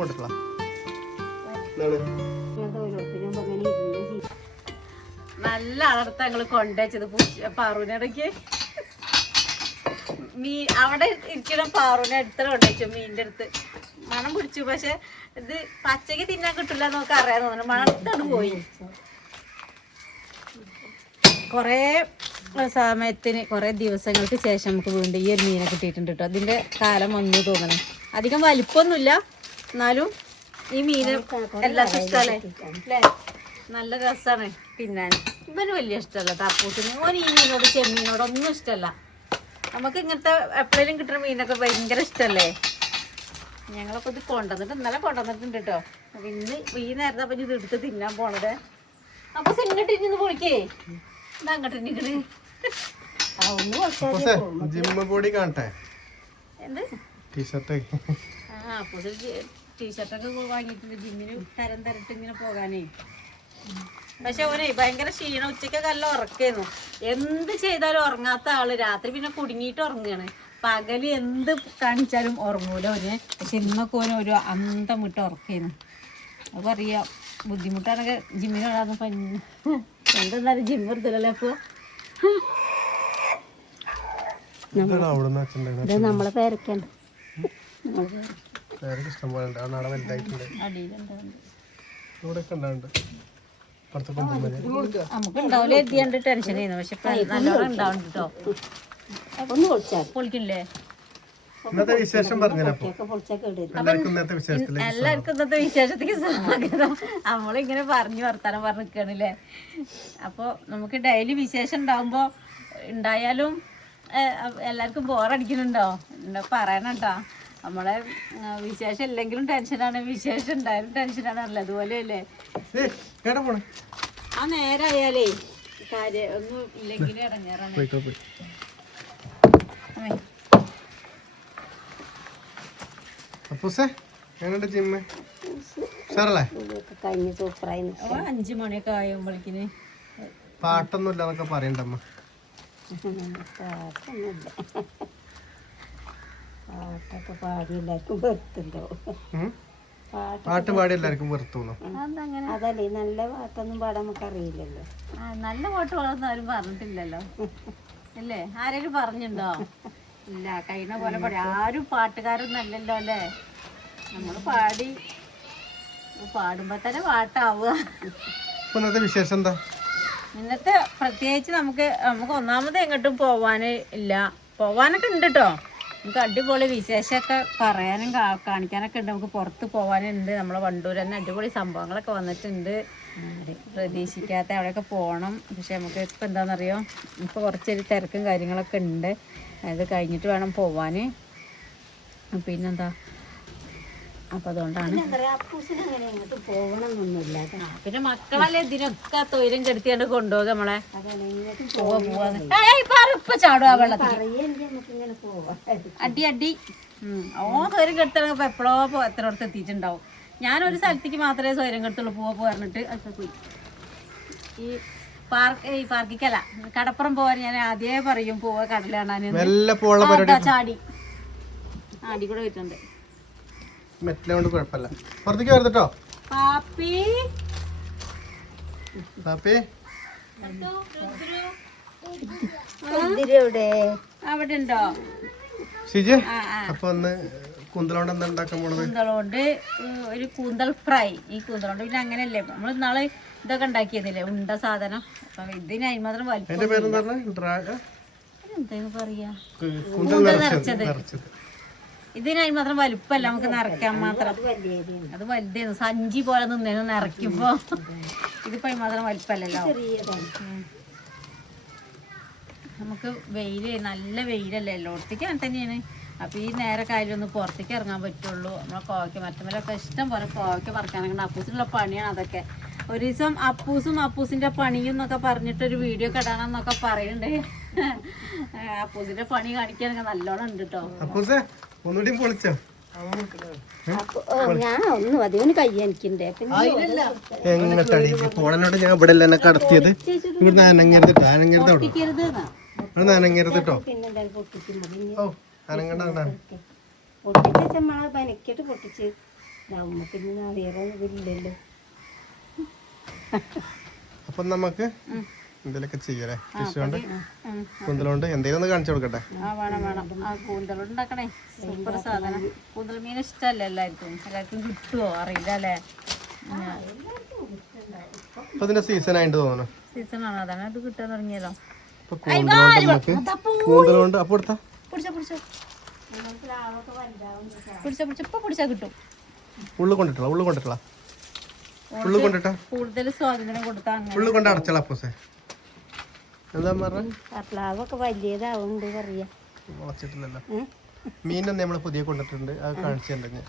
കൊണ്ടിട്ടുള്ള നല്ല അളർത്ത ഞങ്ങള് കൊണ്ടുവച്ചത് പാറുവിനിടയ്ക്ക് അവിടെ ഇരിക്കണ പാറുവിനെ അടുത്ത കൊണ്ടുവച്ചു മീനിന്റെ അടുത്ത് മണം പിടിച്ചു. പക്ഷെ ഇത് പച്ചക്ക് തിന്നാൻ കിട്ടില്ല എന്നൊക്കെ അറിയാൻ തോന്നുന്നു. മണത്താണ് പോയി. കൊറേ സമയത്തിന് കൊറേ ദിവസങ്ങൾക്ക് ശേഷം നമുക്ക് വീണ്ടും ഈ ഒരു മീനെ കിട്ടിയിട്ടുണ്ട് കേട്ടോ. അതിന്റെ കാലം വന്നു തോന്നണേ. അധികം വലിപ്പമൊന്നുമില്ല, എന്നാലും ഈ മീന് എല്ലാവർക്കും ഇഷ്ടമല്ലേ അല്ലേ? നല്ല രസമാണ് തിന്നാൻ. ഇവന് വലിയ ഇഷ്ടമല്ല തപ്പൂസിന്. ഓന് ഈ മീനോട് ചെമ്മീനോടൊന്നും ഇഷ്ടമല്ല. നമുക്ക് ഇങ്ങനത്തെ എപ്പോഴേലും കിട്ടുന്ന മീനൊക്കെ ഭയങ്കര ഇഷ്ടമല്ലേ? ഞങ്ങളപ്പോൾ ഇത് കൊണ്ടുവന്നിട്ട് ഇന്നലെ കൊണ്ടുവന്നിട്ടുണ്ട് കേട്ടോ. അപ്പം ഇന്ന് ഈ നേരത്തെ അപ്പം ഇത് എടുത്ത് തിന്നാൻ പോണത്. അപ്പോൾ ഇങ്ങോട്ട് ഇന്ന് പൊളിക്കേ അങ്ങോട്ട് ഇന്നിക്കണ് എന്ത് അപ്പോൾ ടീഷർട്ടൊക്കെ വാങ്ങിയിട്ടുണ്ട് ജിമ്മിന് തരം തരട്ട് ഇങ്ങനെ പോകാനേ. പക്ഷെ ഓനെ ഭയങ്കര ക്ഷീണം. ഉച്ചക്കൊക്കെ നല്ല ഉറക്കായിരുന്നു. എന്ത് ചെയ്താലും ഉറങ്ങാത്ത ആള് രാത്രി പിന്നെ കുടുങ്ങിയിട്ട് ഉറങ്ങുകയാണ്. പകല് എന്ത് കാണിച്ചാലും ഉറങ്ങൂല ഓന്. പക്ഷെ ഇന്നൊക്കെ ഓന് ഒരു അന്തം വിട്ട് ഉറക്കായിരുന്നു. അത് പറയാ ബുദ്ധിമുട്ടാണെങ്കിൽ ജിമ്മിന് വിടാന്ന് പറഞ്ഞു. എന്തെന്നാലും ജിമ്മ് എടുത്തില്ലല്ലോ. അപ്പൊ നമ്മളെ പേരൊക്കെയുണ്ട് നമുക്ക് ഉണ്ടാവില്ല എത്തിയാണ്ട് ടെൻഷൻ ചെയ്യുന്നു. പക്ഷെ നല്ലോണം ഉണ്ടാവും കേട്ടോ. ഒന്ന് പൊളിക്കില്ലേ? എല്ലാവർക്കും ഇന്നത്തെ വിശേഷത്തേക്ക് സ്വാഗതം. നമ്മളിങ്ങനെ പറഞ്ഞു വർത്താനം പറഞ്ഞു നിൽക്കണില്ലേ. അപ്പോൾ നമുക്ക് ഡെയിലി വിശേഷം ഉണ്ടായാലും എല്ലാവർക്കും ബോറടിക്കുന്നുണ്ടോ പറയണം കേട്ടോ. നമ്മളെ വിശേഷം ഇല്ലെങ്കിലും ടെൻഷനാണ്, വിശേഷം ഉണ്ടായാലും ടെൻഷനാണല്ലോ. അതുപോലെ അല്ലേ ആ നേരായാലേ കാര്യം ഒന്നും ഇല്ലെങ്കിലും ഇറങ്ങാറാണ്. കഴിഞ്ഞ സൂപ്പറായി. 5 മണിയൊക്കെ ആയുമ്പോഴേക്കിന് പാട്ടൊന്നും ഇല്ലാന്നൊക്കെ പറയണ്ടമ്മ. പാട്ടൊക്കെ പാടി എല്ലാവർക്കും വെറുത്തുണ്ടാവും. പാട്ട് പാടി എല്ലാവർക്കും വെറുത്തോന്നു. അതല്ലേ നല്ല പാട്ടൊന്നും പാടാൻ നമുക്ക് അറിയില്ലല്ലോ. നല്ല പാട്ട് പാടുന്ന ആരും പറഞ്ഞിട്ടില്ലല്ലോ അല്ലേ? ആരെങ്കിലും പറഞ്ഞിട്ടുണ്ടോ? ഇല്ല. കഴിയുന്ന പോലെ പാടി. ആരും പാട്ടുകാരൊന്നും അല്ലല്ലോ അല്ലേ? നമ്മള് പാടുമ്പോ തന്നെ പാട്ടാവുക. ഇന്നത്തെ വിശേഷം എന്താ? ഇന്നത്തെ പ്രത്യേകിച്ച് നമുക്ക് ഒന്നാമത് എങ്ങോട്ടും പോവാന് ഇല്ല. പോവാനൊക്കെ ഉണ്ട് കേട്ടോ. നമുക്ക് അടിപൊളി വിശേഷമൊക്കെ പറയാനും കാണിക്കാനൊക്കെ ഉണ്ട്. നമുക്ക് പുറത്ത് പോകാനുണ്ട്. നമ്മളെ വണ്ടൂർ തന്നെ അടിപൊളി സംഭവങ്ങളൊക്കെ വന്നിട്ടുണ്ട്. പ്രതീക്ഷിക്കാത്ത അവിടെയൊക്കെ പോകണം. പക്ഷെ നമുക്ക് ഇപ്പം എന്താണെന്നറിയോ, ഇപ്പോൾ കുറച്ചൊരു തിരക്കും കാര്യങ്ങളൊക്കെ ഉണ്ട്. അത് കഴിഞ്ഞിട്ട് വേണം പോവാൻ. പിന്നെന്താ, അപ്പം അതുകൊണ്ടാണ്. പിന്നെ മക്കളല്ലേ ഇതിനൊക്കെ തൊയിലും കെടുത്തിയാണ്ട് കൊണ്ടുപോകുക നമ്മളെ. ഇപ്പൊ ചാടുക വെള്ളത്തിൽ അടി തൊയിലും കെടുത്തിറങ്ങപ്പോ എപ്പോഴോ എത്രയോടത്ത് എത്തിയിട്ടുണ്ടാവും. ഞാനൊരു സ്ഥലത്തേക്ക് മാത്രമേ സ്വയം കെടുത്തുള്ളൂ. പറഞ്ഞിട്ട് അത് പോയി. ഈ പാർക്കിക്കല്ല, കടപ്പുറം പോവാൻ ഞാൻ ആദ്യമേ പറയും പോവാ കടൽ കാണാൻ. ചാടി കൂടെ വരുന്നുണ്ട്. അവിടെ ഉണ്ടോ? കൂന്തലോണ്ട് ഒരു കൂന്തൽ ഫ്രൈ. ഈ കൂന്തലോണ്ട് പിന്നെ അങ്ങനെയല്ലേ നമ്മൾ നാളെ ഇതൊക്കെ ഉണ്ടാക്കിയതില്ലേ ഉണ്ട സാധനം. അപ്പൊ ഇതിന് അതിന് വലിപ്പം എന്താ പറയാ, കൂന്തൽ നിറച്ചത്. ഇതിന് അതിന് മാത്രം വലുപ്പമല്ല, നമുക്ക് നിറയ്ക്കാൻ മാത്രം. അത് വലുതായിരുന്നു, സഞ്ചി പോലെ നിന്നേന്ന് നിറയ്ക്കുമ്പോ. ഇതിപ്പോ അതിന് മാത്രം വലുപ്പമല്ലല്ലോ. നമുക്ക് വെയില് നല്ല വെയിലല്ലേ എല്ലായിടത്തേക്ക് അങ്ങനെ തന്നെയാണ്. അപ്പോൾ ഈ നേരെ കാര്യമൊന്നും പുറത്തേക്ക് ഇറങ്ങാൻ പറ്റുള്ളൂ. നമ്മളെ കോവയ്ക്ക മറ്റമേലൊക്കെ ഇഷ്ടം പോലെ കോവയ്ക്ക പറിക്കാനൊക്കെ അപ്പൂസിനുള്ള പണിയാണ് അതൊക്കെ. ഒരു ദിവസം അപ്പൂസിൻ്റെ പണിയും എന്നൊക്കെ പറഞ്ഞിട്ടൊരു വീഡിയോ ഒക്കെ ഇടാനെന്നൊക്കെ പറയുന്നുണ്ട്. അപ്പൂസിൻ്റെ പണി കാണിക്കാനൊക്കെ നല്ലോണം ഉണ്ട് കേട്ടോ. ഞാൻ ഒന്നും അതിന് കൈ എനിക്കുണ്ട്. പോളനോട് ഞാൻ ഇവിടെ എല്ലാം കടത്തിയത് ഇവിടെ പൊട്ടിച്ച് നമുക്കിന്ന് നാളികേരമില്ലല്ലോ. അപ്പൊ നമുക്ക് എന്തെങ്കിലുമൊക്കെ ചെയ്യല്ലേ കൃഷിയോണ്ട് കൂന്തലുകൊണ്ട് എന്തെങ്കിലും ഒന്ന് കാണിച്ചു കൊടുക്കട്ടെ. വേണം ആ കൂന്തലുകൊണ്ട് ഉണ്ടാക്കണേ. സൂപ്പർ സാധനം. കൂന്തൽ മീൻ ഇഷ്ടമല്ല എല്ലാവർക്കും കിട്ടുമോ അറിയില്ല അല്ലേ. ഇപ്പൊ ഇതിന്റെ സീസൺ ആയിട്ട് തോന്നുന്നു. സീസണാണ്, അതാണ് അത് കിട്ടാൻ തുടങ്ങിയല്ലോ. ഇപ്പൊ കൂന്തലുകൊണ്ട് നമുക്ക് കൂന്തലുകൊണ്ട് അപ്പൊ എടുത്താ പിടിച്ചാ കിട്ടും. ഉള്ളു കൊണ്ടിട്ടുള്ള കൂടുതൽ സ്വാതന്ത്ര്യം കൊടുത്താ ഉള്ളു കൊണ്ട് അടച്ചള അപ്പൂസേ. എന്താ പറഞ്ഞ പ്ലാവൊക്കെ വലിയതാവുന്നുണ്ട് പറയാ. മുളച്ചിട്ടില്ലല്ലോ. മീനൊന്നും നമ്മള് പുതിയ കൊണ്ടിട്ടുണ്ട്, അത് കാണിച്ചിട്ടുണ്ടെങ്കിൽ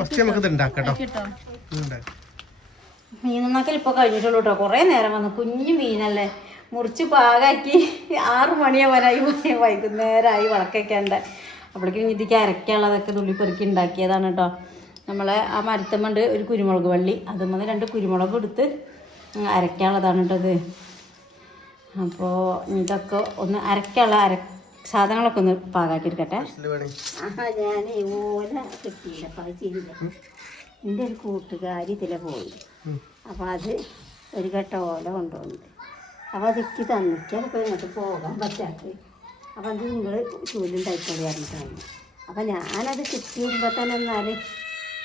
ഫസ്റ്റ് നമുക്ക് ഇത് ഉണ്ടാക്കട്ടോ. മീൻ നന്നാക്കൽ ഇപ്പൊ കഴിഞ്ഞിട്ടുള്ളൂ കേട്ടോ. കുറേ നേരം വന്നു. കുഞ്ഞു മീനല്ലേ, മുറിച്ച് പാകാക്കി 6 മണിയാവാനായി വൈകുന്നേരമായി വിളക്കൊക്കെയുണ്ട്. അപ്പോഴേക്കും ഇതിക്ക് അരക്കാനുള്ളതൊക്കെ തുള്ളി പെറുക്കി ഉണ്ടാക്കിയതാണ് കേട്ടോ. നമ്മളെ ആ മരത്തമ്മണ്ട് ഒരു കുരുമുളക് വള്ളി, അതുമ്പോൾ 2 കുരുമുളക് എടുത്ത് അരക്കാനുള്ളതാണ് കേട്ടോ ഇത്. അപ്പോൾ ഇതൊക്കെ ഒന്ന് അരക്കാനുള്ള സാധനങ്ങളൊക്കെ ഒന്ന് പാകാക്കി എടുക്കട്ടെ. ഞാൻ ഓല കിട്ടിയില്ല, പാചില്ല. എൻ്റെ ഒരു കൂട്ടുകാരി ഇതിലെ പോയി. അപ്പോൾ അത് ഒരു ഘട്ട ഓല കൊണ്ടുവന്നത്. അപ്പോൾ അതെനിക്ക് തന്നിക്കാൻ ഇപ്പോൾ ഇങ്ങോട്ട് പോകാൻ പറ്റാത്തത്. അപ്പോൾ അത് നിങ്ങൾ ചൂലുണ്ടായിക്കോളി പറഞ്ഞിട്ടാണ്. അപ്പോൾ ഞാനത് കിട്ടി വരുമ്പോൾ തന്നെ എന്നാൽ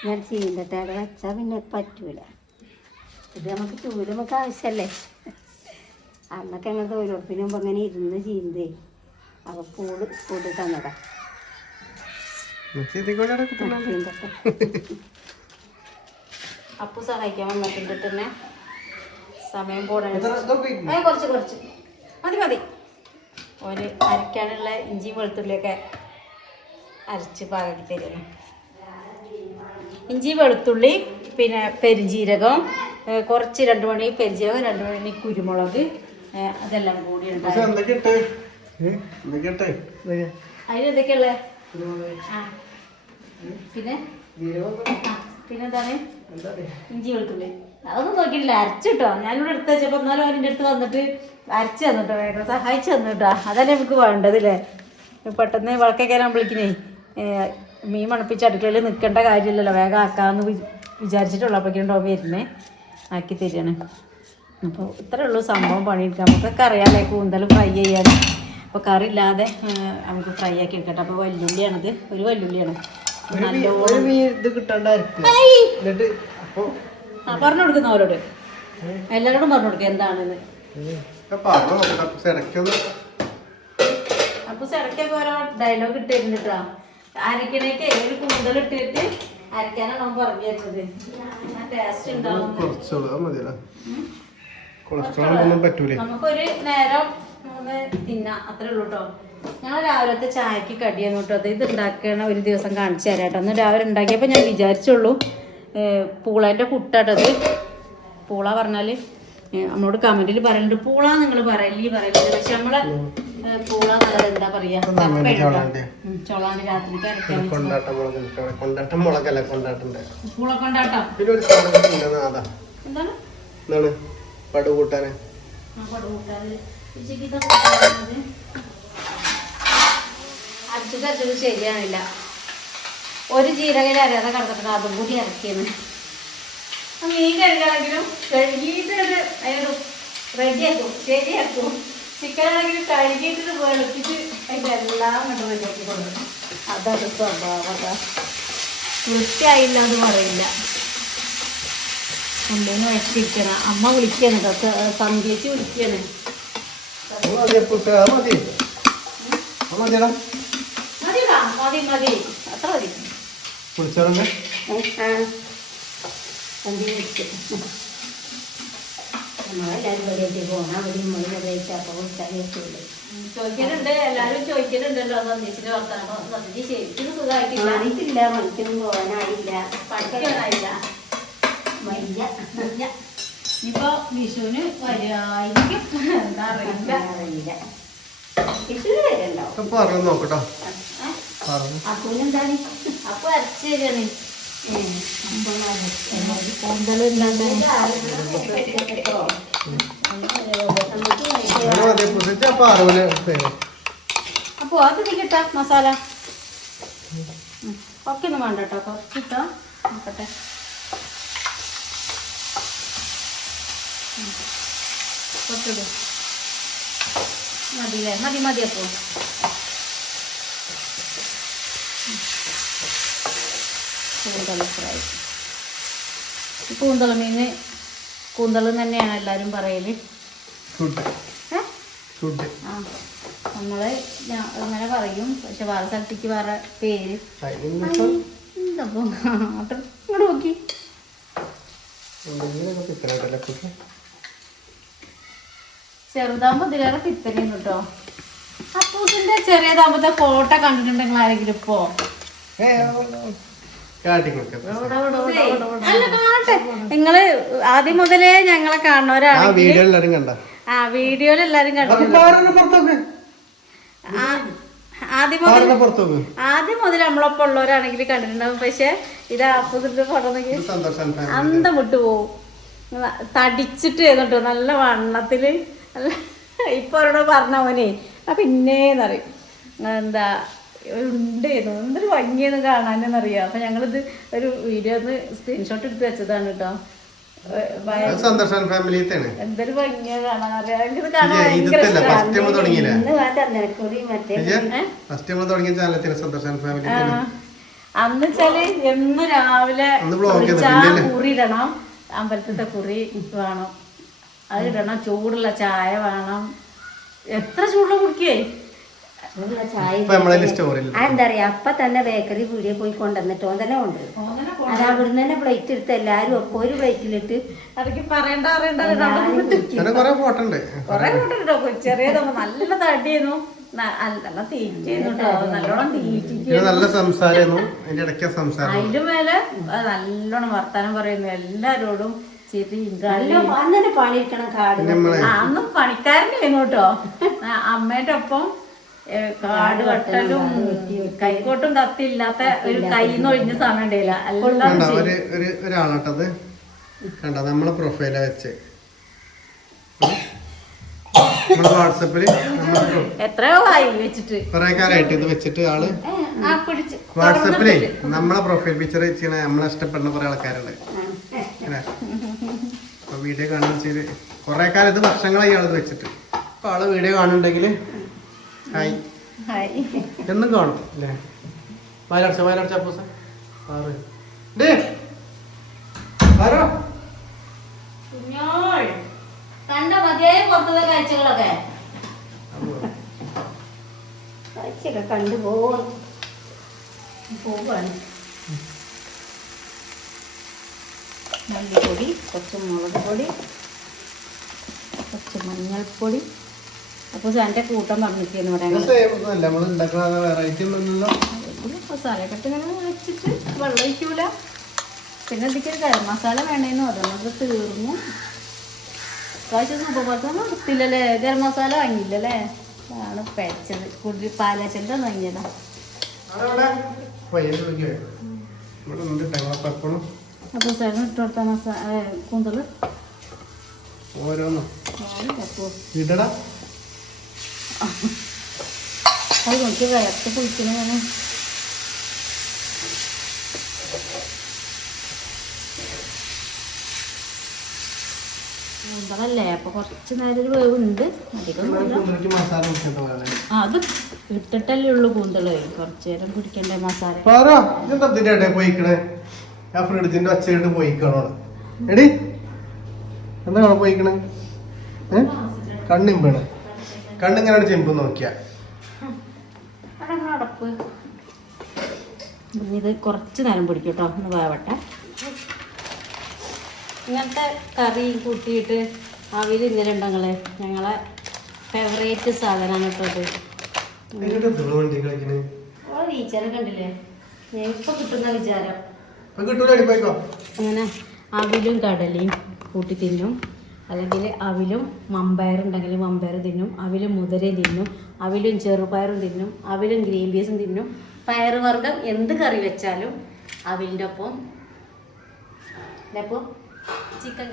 ഞാൻ ചീന്തട്ടെ അവിടെ വെച്ചാൽ പിന്നെ പറ്റൂല. ഇത് നമുക്ക് ചൂല് നമുക്ക് ആവശ്യമല്ലേ. അന്നൊക്കെ ഞങ്ങൾ തൊഴിലുറപ്പിന് മുമ്പ് അങ്ങനെ ഇരുന്ന് ചീന്തേ. അപ്പോൾ കൂട് തന്നതാ. അപ്പു സഹായിക്കാൻ വന്നിട്ടുണ്ട് തന്നെ. സമയം പോടാൻ കുറച്ച് മതി. ഒരു അരയ്ക്കാനുള്ള ഇഞ്ചി വെളുത്തുള്ളിയൊക്കെ അരച്ച് പാകാക്കി തരുന്നു. ഇഞ്ചി വെളുത്തുള്ളി, പിന്നെ പെരുംജീരകം, കുറച്ച് 2 മണി പെരുംജീരകം, 2 മണി കുരുമുളക്, അതെല്ലാം കൂടി ഉണ്ടായി. അതിലെന്തൊക്കെയുള്ളേ? പിന്നെന്താണ് ഇഞ്ചി വെളുത്തുള്ളി. അതൊന്നും നോക്കിയിട്ടില്ല, അരച്ചിട്ടോ. ഞാനിവിടെ എടുത്ത് വെച്ചപ്പോൾ എന്നാലും അവൻ്റെ അടുത്ത് വന്നിട്ട് അരച്ച് തന്നിട്ടോ, വേഗം സഹായിച്ചു തന്നിട്ടോ. അതല്ലേ നമുക്ക് വേണ്ടതില്ലേ. പെട്ടെന്ന് വിളക്കൊക്കെ ആകുമ്പോഴേക്കിനേ മീൻ മണപ്പിച്ച് അടുക്കളയിൽ നിൽക്കേണ്ട കാര്യമില്ലല്ലോ, വേഗം ആക്കാമെന്ന് വിചാരിച്ചിട്ടുള്ളൂ. അപ്പോഴേക്കും വരുന്നേ ആക്കി തരികയാണ്. അപ്പോൾ ഇത്രേ ഉള്ളൂ സംഭവം. പണിയെടുക്കാം. നമുക്കൊക്കെ അറിയാമല്ലേ കൂന്തൽ ഫ്രൈ ചെയ്യാൻ. അപ്പോൾ കറി ഇല്ലാതെ നമുക്ക് ഫ്രൈ ആക്കി എടുക്കട്ടെ. അപ്പോൾ വല്ലുള്ളിയാണിത്, ഒരു വല്ലുള്ളിയാണ്. പറഞ്ഞു കൊടുക്കുന്ന അവരോട്, എല്ലാവരോടും പറഞ്ഞു കൊടുക്കുക എന്താണെന്ന്. അപ്പൊ ഇടയ്ക്കൊക്കെ ഓരോ ഡയലോഗ് ഇട്ടിരുന്നിട്ടാ. അരക്കണേക്ക് ഒരു കൂന്തൽ ഇട്ടിട്ട് അരക്കാനാണ് അവൻ പറഞ്ഞു തരുന്നത്. ടേസ്റ്റ് ഉണ്ടാവും. നമുക്കൊരു നേരം തിന്നാം, അത്രേ ഉള്ളൂ കേട്ടോ. ഞങ്ങൾ രാവിലത്തെ ചായക്ക് കടിയാണ് കേട്ടോ. ഇത് ഉണ്ടാക്കണ ഒരു ദിവസം കാണിച്ചു തരാം കേട്ടോ. അന്ന് രാവിലെ ഉണ്ടാക്കിയപ്പോൾ ഞാൻ വിചാരിച്ചുള്ളൂ പൂളേൻ്റെ പുട്ടാട്ടത്. പൂള പറഞ്ഞാൽ നമ്മളോട് കമന്റിൽ പറയലുണ്ട് പൂള നിങ്ങൾ പറയലില്ല. പക്ഷെ നമ്മളെ പൂള എന്താ പറയാ, ചോളാണ്ട് രാത്രിക്ക് അരക്കാൻ പൂള കൊണ്ടാട്ടം. എന്താണ് പടുകൂട്ടാന് അരച്ചത് ശരിയാണില്ല. ഒരു ജീരകയിൽ അരയാതെ കിടന്നിട്ട് അതും കൂടി ഇറക്കിയെന്ന്. മീൻ കഴുകണമെങ്കിലും കഴുകിയിട്ട് അതിനൊരു റെഡിയാക്കും, ശരിയാക്കും. ചിക്കൻ ആണെങ്കിലും കഴുകിയിട്ട് വെളുപ്പിച്ച് അതിൻ്റെ എല്ലാം കണ്ട് റെഡിയാക്കി കൊടുക്കും. അതൊരു സ്വഭാവം. വൃത്തിയായില്ല എന്ന് പറയില്ല. എന്തേലും വെച്ചിരിക്കണം. അമ്മ വിളിക്കാണ് കേട്ടോ, സന്ധ്യക്ക് വിളിക്കാണ്. മതി അത്ര മതി. ചോദിക്കലുണ്ട്, എല്ലാരും ചോദിക്കലുണ്ടല്ലോ സന്ധ്യച്ചിന്റെ വർത്താനോ. സന്ധ്യ ശരിക്കും സുഖമായിട്ടില്ല, മണിക്കൊന്നും പോകാനായില്ല, പഠിക്കാനായില്ല. ഇനിയിപ്പോ വിഷുവിന് വരുമായിരിക്കും, എന്താ അറിയില്ല. വിഷുവിന് വരുന്നുണ്ടോ നോക്കട്ടോ. അപ്പൂനെന്താണ് അപ്പൊ അരച്ച് തരാണ്. അപ്പൊ അത് കിട്ടാ മസാല ഒക്കെ ഒന്നും വേണ്ട കേട്ടോ, കുറച്ചിട്ടോ. നോക്കട്ടെ. കുറച്ചിടും. മതിയല്ലേ? മതി അപ്പോൾ. കൂന്തൽ ഫ്രൈ. കൂന്തൽ മീന് കൂന്തൽ തന്നെയാണ് എല്ലാവരും പറയല്. ആ, നമ്മള് അങ്ങനെ പറയും, പക്ഷെ വേറെ സ്ഥലത്തേക്ക് വേറെ പേര്. എന്താ ഇങ്ങോട്ട് നോക്കി. ചെറുതാകുമ്പോ ഇതിലേറെ പിത്തനെയാണ് കേട്ടോ. അപ്പൂസിന്റെ ചെറിയതാകുമ്പത്തെ ഫോട്ടോ കണ്ടിട്ടുണ്ടെങ്കിൽ ആരെങ്കിലും ഇപ്പോ നിങ്ങള് ആദ്യം മുതലേ ഞങ്ങളെ കാണുന്നവരാണ്. ആ വീഡിയോയിൽ എല്ലാരും കണ്ടിട്ടുണ്ട്. ആദ്യം മുതൽ നമ്മളൊപ്പം ഉള്ളവരാണെങ്കിൽ കണ്ടിട്ടുണ്ടാവും. പക്ഷെ ഇത് അപ്പൂസിന്റെ ഫോട്ടോ അന്തം വിട്ടു പോവും. തടിച്ചിട്ട് കേട്ടോ, നല്ല വണ്ണത്തില്. നല്ല ഇപ്പൊ അവരോട് പറഞ്ഞ മോനെ പിന്നേന്നറിയും എന്താ ഉണ്ടേന്നു, എന്തൊരു ഭംഗിയെന്ന് കാണാനെന്നറിയാം. അപ്പൊ ഞങ്ങളിത് ഒരു വീഡിയോ ഒന്ന് സ്ക്രീൻഷോട്ട് എടുത്ത് വെച്ചതാണ് കേട്ടോ. എന്തൊരു ഭംഗിയാ കാണാനറിയാം. എനിക്കിത് കാണാൻ ഭയങ്കര അന്ന് വെച്ചാല് എന്നും രാവിലെ കുറി ഇടണം, അമ്പലത്തിലത്തെ കുറി വേണം, അത് ഇടണം. ചൂടുള്ള ചായ വേണം. എത്ര ചൂടുള്ള കുടിക്കേ എന്താ പറയാ, അപ്പൊ തന്നെ ബേക്കറി പീടിയെ പോയി കൊണ്ടുവന്നിട്ട് ഓൻ തന്നെ കൊണ്ടുവരും. അത് അവിടുന്ന് തന്നെ പ്ലേറ്റ് എടുത്ത് എല്ലാരും ഒപ്പം ഒരു പ്ലേറ്റിലിട്ട്. അതൊക്കെ പറയണ്ട കൊറേ ഫോട്ടോ ഉണ്ടോ. ചെറിയതോ നല്ല തടിയായിരുന്നു, നല്ല തീറ്റിയായിരുന്നു കേട്ടോ. നല്ലോണം തീറ്റിക്കും. അതിന്റെ മേലെ നല്ലോണം വർത്താനം പറയുന്നു എല്ലാരോടും. പണിയെടുക്കണം കാട്. അന്നും പണിക്കാരനായിരുന്നു കേട്ടോ. അമ്മേന്റെ ഒപ്പം കാട് വെട്ടലും കൈക്കോട്ടും കത്തിയില്ലാത്ത ഒരു കൈന്ന് ഒഴിഞ്ഞ സമയം ഉണ്ടായില്ല. ഒരാളാട്ടത് കണ്ട നമ്മളെ പ്രൊഫൈല വെച്ച് വാട്സപ്പില് എത്രയോ ആയി വെച്ചിട്ട് കൊറേ കാലമായിട്ട് ഇത് വെച്ചിട്ട് ആള് വാട്സപ്പിലേ നമ്മളെ പ്രൊഫൈൽ പിക്ചർ വെച്ചാൽ നമ്മളെ ഇഷ്ടപ്പെടുന്ന കുറെ ആൾക്കാരുണ്ട്. അപ്പൊ വീഡിയോ കാണുന്ന ചെയ്ത് കൊറേ കാലം, ഇത് വർഷങ്ങളായി ആളത് വെച്ചിട്ട്. അപ്പൊ ആള് വീഡിയോ കാണുന്നുണ്ടെങ്കിൽ എന്നും കാണും അല്ലേ? വയലടച്ച അപ്പൂസ കണ്ട മതിയേ പുറത്തത്തെ കാഴ്ചകളൊക്കെ കാഴ്ചയൊക്കെ കണ്ടു പോവാണ്. മല്ലിപ്പൊടി, കുറച്ച് മുളക് പൊടി, കുറച്ച് മഞ്ഞൾപ്പൊടി. അപ്പോൾ എൻ്റെ കൂട്ടം പറഞ്ഞിരിക്കുന്നു മസാലക്കെട്ട് ഇങ്ങനെ വെച്ചിട്ട് വെള്ളം ഒഴിക്കൂല. പിന്നെ എന്തൊക്കെയൊരു ഗരം മസാല വേണേന്ന് പറഞ്ഞത് തീർന്നു. പ്രാവശ്യം സൂപ്പർമാർക്കൊന്നും എടുത്തില്ലല്ലേ, ഗരം മസാല വാങ്ങിയില്ലല്ലേ. അതാണ് പെച്ചത്. കൂടുതൽ പാലച്ചൻ്റെ വാങ്ങിയതാ. അപ്പോൾ സാറിന് ഇട്ട് കൊടുത്ത കൂന്തൽ അത് നോക്കി വയർത്ത് പൊളിക്കണ ഞാൻ. കൂന്തലല്ലേ, അപ്പൊ കുറച്ച് നേരം ഒരു വേവുണ്ട്. അധികം അത് ഇട്ടിട്ടല്ലേ ഉള്ളു കൂന്തല്, കുറച്ചു നേരം പിടിക്കണ്ടേ മസാല. കണ്ണിമ്പണ് കണ്ണിങ്ങനെ ചെമ്പ് നോക്കിയ അടപ്പ്. ഇത് കുറച്ച് നേരം പിടിക്കും കേട്ടോ, ഒന്ന് വേവട്ടെ. ഇങ്ങനത്തെ കറി കൂട്ടിയിട്ട് അവിൽ ഇങ്ങനെ ഉണ്ടെങ്കിലേ ഞങ്ങളെ ഫേവറേറ്റ് സാധനമാണ് കേട്ടോ ഇത്. ടീച്ചറെ കണ്ടില്ലേ, ഇപ്പൊ കിട്ടുന്ന വിചാരം. അങ്ങനെ അവിലും കടലയും കൂട്ടി തിന്നും, അല്ലെങ്കിൽ അവിലും മമ്പയറുണ്ടെങ്കിൽ മമ്പയർ തിന്നും, അവിലും മുതിരയും തിന്നും, അവിലും ചെറുപയറും തിന്നും, അവിലും ഗ്രീൻ പീസും തിന്നും. പയറ് വർഗ്ഗം എന്ത് കറി വെച്ചാലും അവിലിൻ്റെ ഒപ്പം. അപ്പോൾ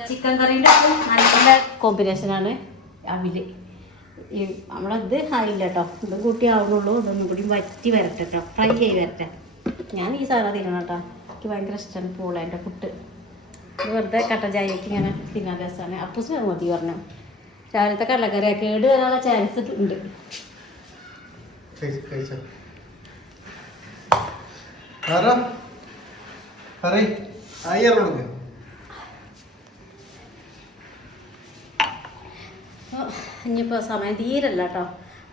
ചിക്കൻ കറീൻ്റെ ഒപ്പം നല്ല കോമ്പിനേഷനാണ് അവിൽ. ഈ നമ്മളത് ആയില്ല കേട്ടോ, ഇത് കൂട്ടി ആവുന്നുള്ളൂ. ഇതൊന്നും കൂടി വറ്റി വരട്ടെ കേട്ടോ, ഫ്രൈ ആയി വരട്ടെ. ഞാൻ ഈ സാധനം തിന്നണം കേട്ടോ. എനിക്ക് ഭയങ്കര ഇഷ്ടമാണ് പൂളേൻ്റെ പുട്ട്. ഇത് വെറുതെ കട്ട ചായക്ക് ഇങ്ങനെ തിന്നാൻ രസമാണ്. അപ്പൂസ് മതി പറഞ്ഞു. രാവിലത്തെ കടലക്കറിയാണ്, കേട് വരാനുള്ള ചാൻസ് ഉണ്ട്. കഴിച്ചോ. ഇനിയിപ്പോൾ സമയം തീരല്ല കേട്ടോ.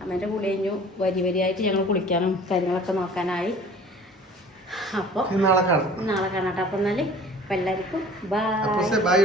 അമ്മേൻ്റെ കുളി കഴിഞ്ഞു. വരിയായിട്ട് ഞങ്ങൾ കുളിക്കാനും കാര്യങ്ങളൊക്കെ നോക്കാനായി. അപ്പോൾ നാളെ കാണാം. നാളെ കാണാം കേട്ടോ. അപ്പം എന്നാൽ എല്ലാവർക്കും ബൈ.